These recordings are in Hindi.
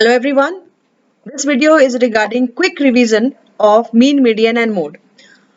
Hello everyone. This video is regarding quick revision of mean, median and mode.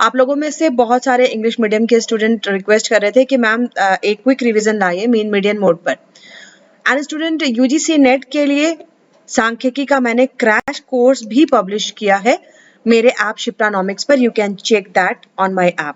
आप लोगों में से बहुत सारे इंग्लिश मीडियम के स्टूडेंट रिक्वेस्ट कर रहे थे कि मैम एक क्विक रिवीजन लाइए मीन मीडियन मोड पर। एंड स्टूडेंट यूजीसी नेट के लिए सांख्यिकी का मैंने क्रैश कोर्स भी पब्लिश किया है मेरे ऐप शिप्रानॉमिक्स पर। You can check that on my app.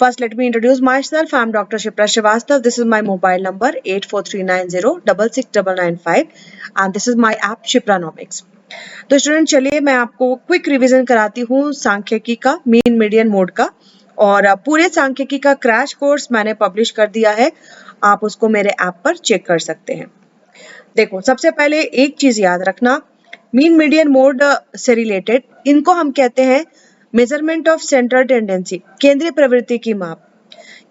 First, let me introduce myself. I'm Dr. Shipra Srivastava. This is my mobile number 8439066995 and this is my app Shipranomics. तो स्टूडेंट चलिए मैं आपको क्विक रिवीजन कराती हूँ सांख्यिकी का मीन मीडियन मोड का। और पूरे सांख्यिकी का क्रैश कोर्स मैंने पब्लिश कर दिया है, आप उसको मेरे ऐप पर चेक कर सकते हैं। देखो, सबसे पहले एक चीज याद रखना, मीन मीडियन मोड से रिलेटेड इनको हम कहते हैं मेजरमेंट ऑफ सेंट्रल टेंडेंसी, केंद्रीय प्रवृत्ति की माप।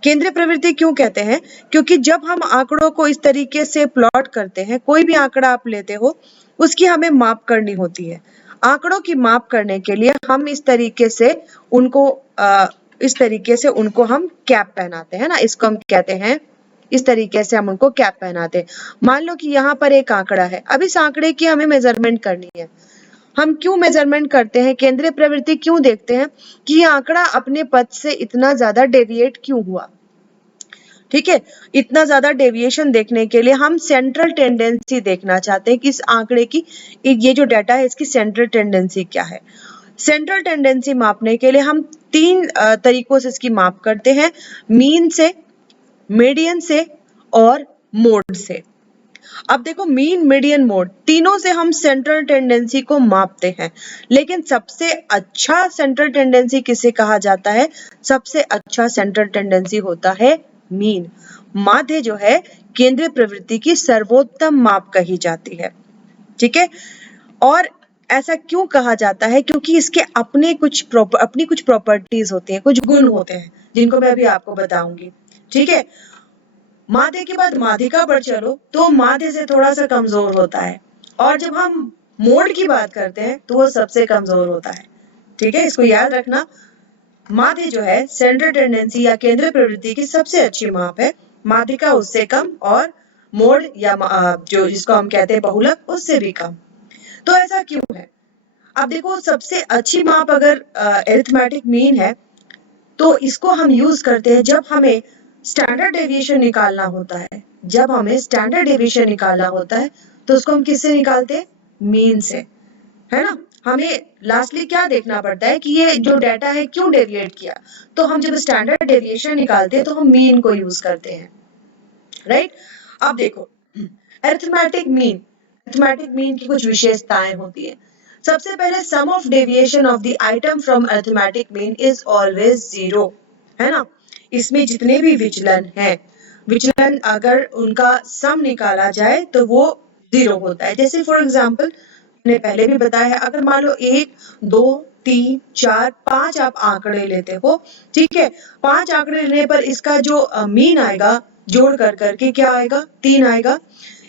केंद्रीय प्रवृत्ति क्यों कहते हैं? क्योंकि जब हम आंकड़ों को इस तरीके से प्लॉट करते हैं, कोई भी आंकड़ा आप लेते हो उसकी हमें माप करनी होती है। आंकड़ों की माप करने के लिए हम इस तरीके से उनको हम कैप पहनाते हैं ना, इसको हम कहते हैं, इस तरीके से हम उनको कैप पहनाते हैं। मान लो कि यहाँ पर एक आंकड़ा है, अब इस आंकड़े की हमें मेजरमेंट करनी है। हम क्यों मेजरमेंट करते हैं, केंद्रीय प्रवृत्ति क्यों देखते हैं कि ये आंकड़ा अपने पथ से इतना ज्यादा डेविएट क्यों हुआ। ठीक है, इतना ज्यादा डेविएशन देखने के लिए हम सेंट्रल टेंडेंसी देखना चाहते हैं कि इस आंकड़े की, ये जो डाटा है इसकी सेंट्रल टेंडेंसी क्या है। सेंट्रल टेंडेंसी मापने के लिए हम तीन तरीकों से इसकी माप करते हैं, मीन से, मीडियन से और मोड से। अब देखो, मीन, मीडियन, मोड, तीनों से हम सेंट्रल टेंडेंसी को मापते हैं, लेकिन सबसे अच्छा सेंट्रल टेंडेंसी किसे कहा जाता है? सबसे अच्छा सेंट्रल टेंडेंसी होता है मीन। माध्य जो है केंद्रीय प्रवृत्ति की सर्वोत्तम माप कही जाती है। ठीक है, और ऐसा क्यों कहा जाता है? क्योंकि इसके अपनी कुछ प्रॉपर्टीज होती हैं, कुछ गुण होते हैं जिनको मैं अभी आपको बताऊंगी। ठीक है, माध्य के बाद माध्यिका पर चलो तो माध्य से थोड़ा सा कमजोर होता है, और जब हम मोड की बात करते हैं तो वो सबसे कमजोर होता है। ठीक है, इसको याद रखना। माध्य जो है सेंट्रल टेंडेंसी या केंद्रीय प्रवृत्ति की सबसे अच्छी माप है, माध्यिका उससे कम, और मोड या जो जिसको हम कहते हैं बहुलक, उससे भी कम। तो ऐसा क्यों है? अब देखो, सबसे अच्छी माप अगर अरिथमेटिक मीन है तो इसको हम यूज करते हैं जब हमें स्टैंडर्ड डेविएशन निकालना होता है। जब हमें स्टैंडर्ड डेविएशन निकालना होता है तो उसको हम किससे निकालते हैं? मीन से, है ना। हमें लास्टली क्या देखना पड़ता है कि ये जो डाटा है क्यों डेविएट किया, तो हम जब स्टैंडर्ड डेविएशन निकालते हैं तो हम मीन को यूज करते हैं, राइट। अब देखो, अरिथमेटिक मीन की कुछ विशेषताएं होती है। सबसे पहले, sum of deviation of the item from arithmetic mean is always zero, है ना। इसमें जितने भी विचलन हैं, विचलन अगर उनका सम निकाला जाए तो वो जीरो होता है। जैसे फॉर एग्जांपल मैंने पहले भी बताया, अगर मान लो 1, 2, 3, 4, 5 आप आंकड़े लेते हो, ठीक है, 5 आंकड़े लेने पर इसका जो मीन आएगा जोड़ कर करके क्या आएगा? 3 आएगा।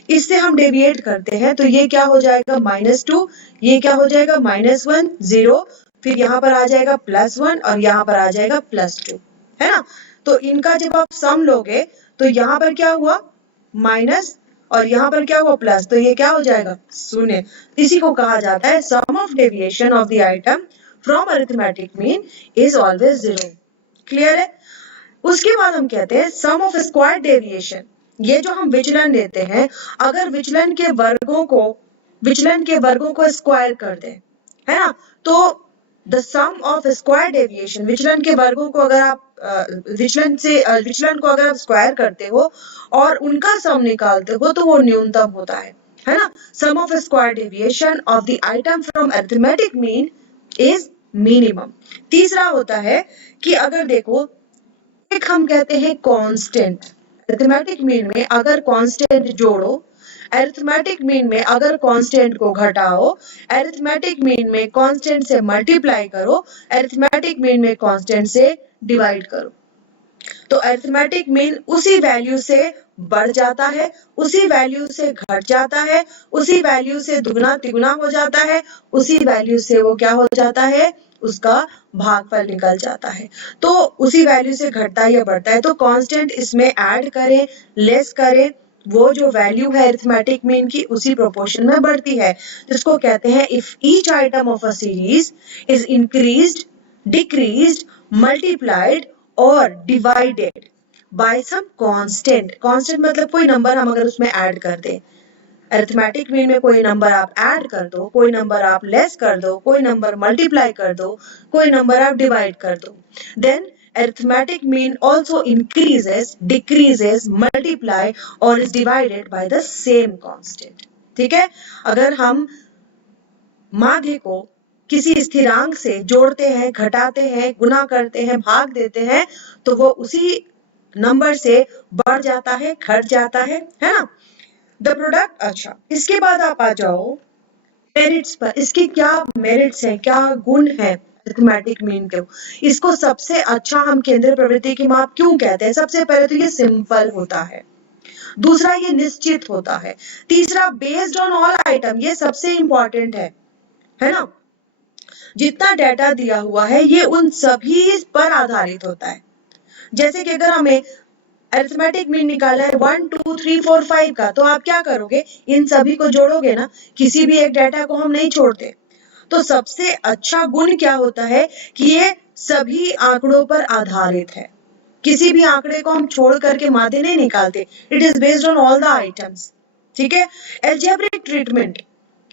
इससे हम डेविएट करते हैं तो ये क्या हो जाएगा? -2, ये क्या हो जाएगा? -1, 0, फिर यहाँ पर आ जाएगा +1 और यहाँ पर आ जाएगा +2, है ना। तो इनका जब आप सम लोगे तो यहाँ पर क्या हुआ? माइनस, और यहाँ पर क्या हुआ? प्लस, तो ये क्या हो जाएगा? शून्य। इसी को कहा जाता है sum of deviation of the item from arithmetic mean is always zero. Clear है? उसके बाद हम कहते हैं सम ऑफ स्क्वायर डेविएशन। ये जो हम विचलन लेते हैं, अगर विचलन के वर्गों को स्क्वायर कर दें, है ना, तो the sum of square deviation, विचलन के वर्गों को अगर आप विचलन को अगर आप स्क्वायर करते हो और उनका सम निकालते हो तो वो न्यूनतम होता है ना। Sum of square deviation of the item from arithmetic mean is minimum. तीसरा होता है कि अगर देखो, एक हम कहते हैं कांस्टेंट। अरिथमेटिक मीन में अगर कांस्टेंट जोड़ो, अरिथमेटिक मीन में अगर कांस्टेंट को घटाओ, अरिथमेटिक मीन में कांस्टेंट से मल्टीप्लाई करो, अरिथमेटिक मीन में कांस्टेंट से डिवाइड करो, तो अरिथमेटिक मीन उसी वैल्यू से बढ़ जाता है, उसी वैल्यू से घट जाता है, उसी वैल्यू से दुगना तिगुना हो जाता है, उसी वैल्यू से वो क्या हो जाता है? उसका भागफल निकल जाता है। तो उसी वैल्यू से घटता या बढ़ता है, तो कांस्टेंट इसमें ऐड करें, लेस करें, वो जो वैल्यू है अरिथमेटिक मीन की उसी प्रोपोर्शन में बढ़ती है, जिसको कहते हैं if each item of a series is increased, decreased, multiplied or divided by some constant. Constant मतलब कोई नंबर हम अगर उसमें ऐड कर दें, अरिथमेटिक मीन में कोई नंबर आप ऐड कर दो, कोई नंबर आप लेस कर दो, कोई नंबर मल्टीप्लाई कर दो, कोई नंबर आप डिवाइड कर दो, then arithmetic mean also increases, decreases, multiply or is divided by the same constant। ठीक है, अगर हम माध्य को किसी स्थिरांक से जोड़ते हैं, घटाते हैं, गुना करते हैं, भाग देते हैं, तो वो उसी नंबर से बढ़ जाता है, घट जाता है ना। द प्रोडक्ट, अच्छा इसके बाद आप आ जाओ मेरिट्स पर। इसके क्या मेरिट्स हैं, क्या गुण है अरिथमेटिक मीन के। इसको सबसे अच्छा हम केंद्रीय प्रवृत्ति की माप क्यों कहते हैं? सबसे पहले तो ये सिंपल होता है, दूसरा ये निश्चित होता है, तीसरा बेस्ड ऑन ऑल आइटम, ये सबसे इंपॉर्टेंट है ना। जितना डाटा दिया हुआ है ये उन सभी पर आधारित होता है। जैसे कि अगर हमें अरिथमेटिक मीन निकाला है 1 2 3 4 5 का, तो आप क्या करोगे, इन सभी को जोड़ोगे ना, किसी भी एक डाटा को हम नहीं छोड़ते। तो सबसे अच्छा गुण क्या होता है कि ये सभी आंकड़ों पर आधारित है, किसी भी आंकड़े को हम छोड़ करके माध्य नहीं निकालते, it is based on all the items. ठीक है, एल्जेब्रिक ट्रीटमेंट,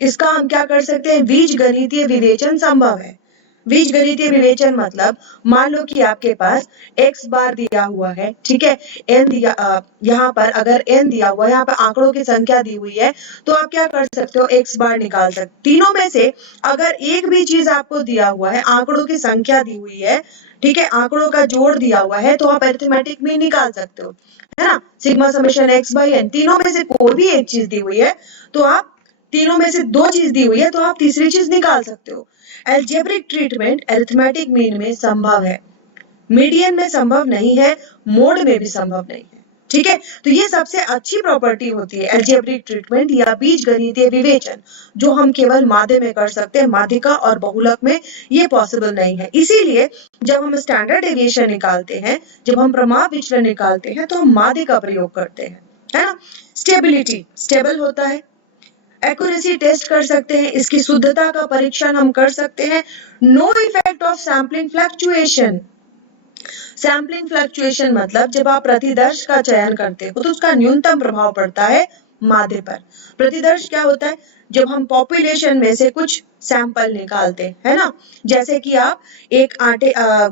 इसका हम क्या कर सकते हैं, बीजगणितीय विवेचन संभव है। बीजगणितीय विवेचन मतलब मान लो कि आपके पास x बार दिया हुआ है, ठीक है, n दिया, यहाँ पर अगर n दिया हुआ है, यहाँ पर आंकड़ों की संख्या दी हुई है, तो आप क्या कर सकते हो, x बार निकाल सकते। तीनों में से अगर एक भी चीज आपको दिया हुआ है, आंकड़ों की संख्या दी हुई है, ठीक है, आंकड़ों का जोड़ दिया हुआ है, तो आप अरिथमेटिक में निकाल सकते हो, है ना। Sigma summation x by n, तीनों में से कोई भी एक चीज दी हुई है, तो आप तीनों में से दो चीज दी हुई है, तो आप तीसरी चीज निकाल सकते हो। एल्जेब्रिक ट्रीटमेंट अरिथमेटिक मीन में संभव है, मीडियन में संभव नहीं है, मोड में भी संभव नहीं है। ठीक है, तो ये सबसे अच्छी प्रॉपर्टी होती है एल्जेब्रिक ट्रीटमेंट या बीजगणितीय विवेचन, जो हम केवल माध्य में कर सकते हैं, माध्यिका और बहुलक में ये पॉसिबल नहीं है। इसीलिए जब हम स्टैंडर्ड डेविएशन निकालते हैं, जब हम प्रमाप विचलन निकालते हैं, तो हम माध्य का प्रयोग करते हैं, है ना। स्टेबिलिटी, स्टेबल होता है, एक्यूरेसी टेस्ट कर सकते हैं, इसकी शुद्धता का परीक्षण हम कर सकते हैं। No effect of sampling fluctuation, sampling fluctuation मतलब जब आप प्रतिदर्श का चयन करते हो तो उसका न्यूनतम प्रभाव पड़ता है माध्य पर। प्रतिदर्श क्या होता है, जब हम पॉपुलेशन में से कुछ सैंपल निकालते हैं ना, जैसे कि आप एक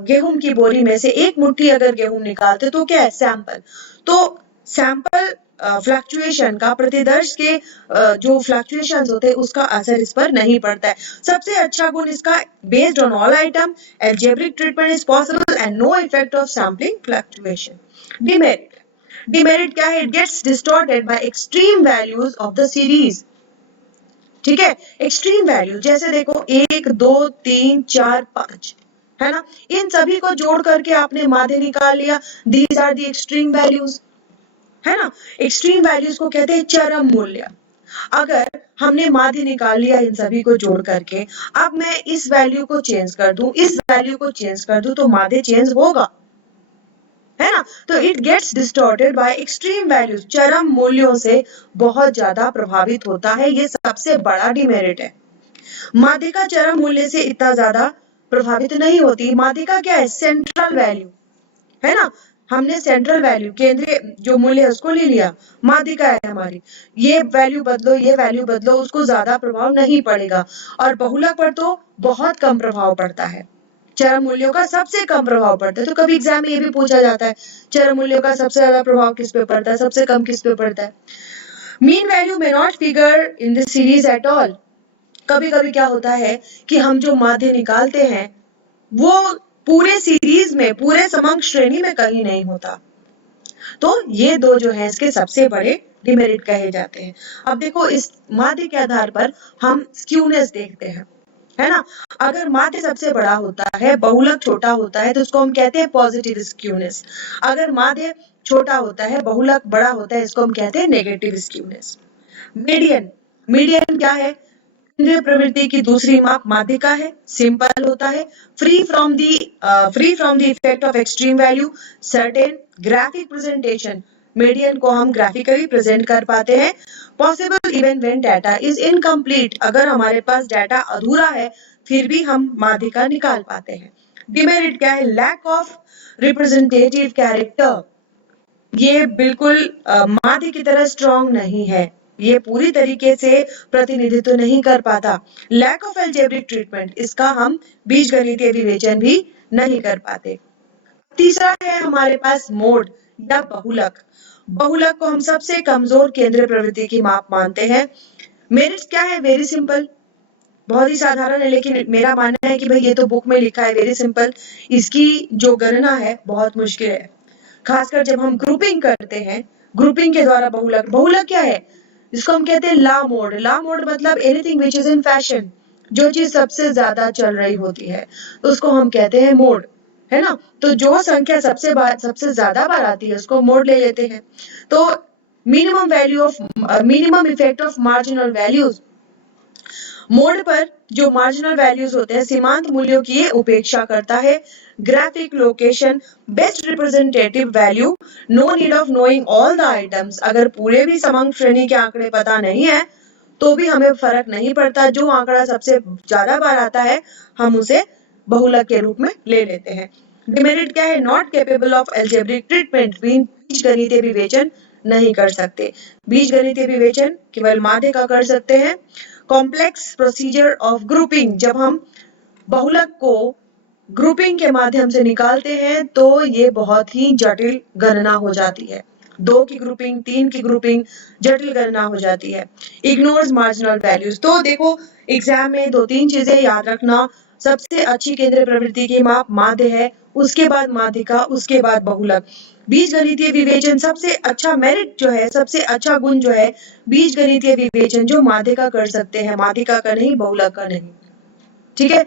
गेहूं की बोरी में से एक मुट्ठी अगर गेहूं निकालते तो क्या है, सैंपल। तो सैंपल फ्लक्चुएशन का, प्रतिदर्श के जो फ्लक्चुएशंस होते हैं उसका असर इस पर नहीं पड़ता है। सबसे अच्छा गुण इसका, based on all item, algebraic treatment is possible and no effect of sampling fluctuation. Demerit, demerit क्या है, it gets distorted by extreme values of the series. ठीक है, एक्सट्रीम वैल्यू जैसे देखो 1 2 3 4 5, है ना, इन सभी को जोड़ करके आपने माध्य निकाल लिया, these are the extreme values, है ना। एक्सट्रीम वैल्यूज को कहते हैं चरम मूल्य। अगर हमने माध्य निकाल लिया इन सभी को जोड़ करके, अब मैं इस वैल्यू को चेंज कर दूं, इस वैल्यू को चेंज कर दूं, तो माध्य चेंज होगा, है ना। तो it gets distorted by extreme values, चरम मूल्यों से बहुत ज्यादा प्रभावित होता है, ये सबसे बड़ा डिमेरिट है। माध्यिका चरम मूल्य से इतना ज्यादा प्रभावित नहीं होती। माध्यिका क्या है, सेंट्रल वैल्यू, है ना, हमने सेंट्रल वैल्यू, केंद्रीय जो मूल्य है उसको ले लिया, माध्यिका है हमारी, ये वैल्यू बदलो, ये वैल्यू बदलो, उसको ज्यादा प्रभाव नहीं पड़ेगा। और बहुलक पर तो बहुत कम प्रभाव पड़ता है, चरम मूल्यों का सबसे कम प्रभाव पड़ता है। तो कभी एग्जाम में ये भी पूछा जाता है, चरम मूल्यों का सबसे ज्यादा प्रभाव किस पे पड़ता है, सबसे कम किस पे पड़ता है। Mean value may not figure in this series at all. कभी कभी क्या होता है कि हम जो माध्य निकालते हैं वो पूरे सीरीज में, पूरे समंक श्रेणी में कहीं नहीं होता। तो ये दो जो है इसके सबसे बड़े डिमेरिट कहे जाते हैं। अब देखो, इस माध्य के आधार पर हम स्क्यूनेस देखते हैं, है ना। अगर माध्य सबसे बड़ा होता है, बहुलक छोटा होता है, तो उसको हम कहते हैं पॉजिटिव स्क्यूनेस। अगर माध्य छोटा होता है, बहुलक बड़ा होता है, इसको हम कहते हैं नेगेटिव स्क्यूनेस। मीडियन, मीडियन क्या है, केंद्रीय प्रवृत्ति की दूसरी माप माध्यिका है, सिंपल होता है, free from the effect of extreme value, certain graphic presentation, median को हम ग्राफिकली प्रेजेंट कर पाते हैं। Possible even when data is incomplete, अगर हमारे पास डाटा अधूरा है फिर भी हम माध्यिका निकाल पाते हैं। डिमेरिट क्या है? लैक ऑफ रिप्रेजेंटेटिव कैरेक्टर, ये बिल्कुल माध्य की तरह स्ट्रॉन्ग नहीं है, ये पूरी तरीके से प्रतिनिधित्व नहीं कर पाता। लैक ऑफ एल्जेब्रिक ट्रीटमेंट, इसका हम बीजगणितीय विवेचन भी नहीं कर पाते। तीसरा है हमारे पास मोड या बहुलक। बहुलक को हम सबसे कमजोर केंद्रीय प्रवृत्ति की माप मानते हैं। मेरिट्स क्या है? वेरी सिंपल, बहुत ही साधारण है, लेकिन मेरा मानना है कि भाई ये तो बुक में लिखा है वेरी सिंपल, इसकी जो गणना है बहुत मुश्किल है, खासकर जब हम ग्रुपिंग करते हैं। ग्रुपिंग के द्वारा बहुलक, बहुलक क्या है? इसको हम कहते हैं ला मोड। ला मोड मतलब anything which is in fashion, जो चीज सबसे ज्यादा चल रही होती है तो उसको हम कहते हैं मोड, है ना। तो जो संख्या सबसे ज्यादा बार आती है उसको मोड ले लेते हैं। तो minimum effect of marginal values, mode पर जो मार्जिनल वैल्यूज होते हैं सीमांत मूल्यों की ये उपेक्षा करता है। Graphic location, best representative value, no need of knowing all the items, अगर पूरे भी समंग श्रेणी के आंकड़े पता नहीं है तो भी हमें फर्क नहीं पड़ता, जो आंकड़ा सबसे ज्यादा बार आता है हम उसे बहुलक के रूप में ले लेते हैं। डिमेरिट क्या है? Not capable of algebraic treatment, बीजगणितीय विवेचन नहीं कर सकते। बीजगणितीय विवेचन केवल माध्य का कर सकते हैं। कॉम्प्लेक्स प्रोसीजर ऑफ ग्रुपिंग, जब हम बहुलक को ग्रुपिंग के माध्यम से निकालते हैं तो ये बहुत ही जटिल गणना हो जाती है। 2 की ग्रुपिंग, 3 की ग्रुपिंग, जटिल गणना हो जाती है। इग्नोर्स मार्जिनल वैल्यूज, तो देखो एग्जाम में 2-3 चीजें याद रखना। सबसे अच्छी केंद्रीय प्रवृत्ति की माप माध्य है, उसके बाद माध्यिका, उसके बाद बहुलक। बीजगणितीय विवेचन सबसे अच्छा मेरिट जो है, सबसे अच्छा गुण जो है बीजगणितीय विवेचन, जो माध्यिका कर सकते हैं, माध्यिका का नहीं, बहुलक का नहीं। ठीक है।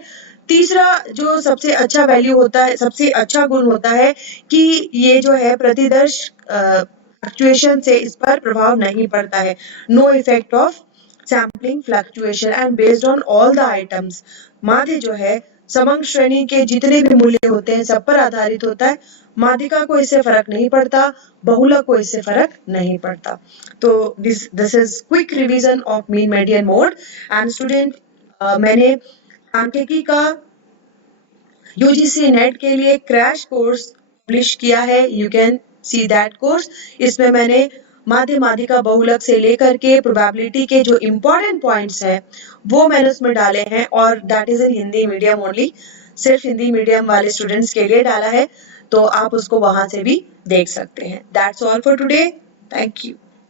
तीसरा जो सबसे अच्छा वैल्यू होता है, सबसे अच्छा गुण होता है कि ये जो है प्रतिदर्श फ्लक्चुएशन से इस पर प्रभाव नहीं पड़ता है। No effect of sampling fluctuation and based on all the items. माध्य जो है समंग श्रेणी के जितने भी मूल्य होते हैं सब पर आधारित होता है। माध्यिका को इससे फर्क नहीं पड़ता, बहुलक को इससे फर्क नहीं पड़ता। तो this is quick revision of mean median mode. And student, मैंने सांख्यिकी का यूजीसी नेट के लिए क्रैश कोर्स पब्लिश किया है, you can see that course. इसमें मैंने माध्य, माध्यिका, बहुलक से लेकर के प्रोबेबिलिटी के जो इंपॉर्टेंट पॉइंट्स हैं वो मैंने उसमें डाले हैं, और that is in Hindi medium only, सिर्फ हिंदी मीडियम वाले स्टूडेंट्स के लिए डाला है, तो आप उसको वहां से भी देख सकते हैं। That's all for today, thank you.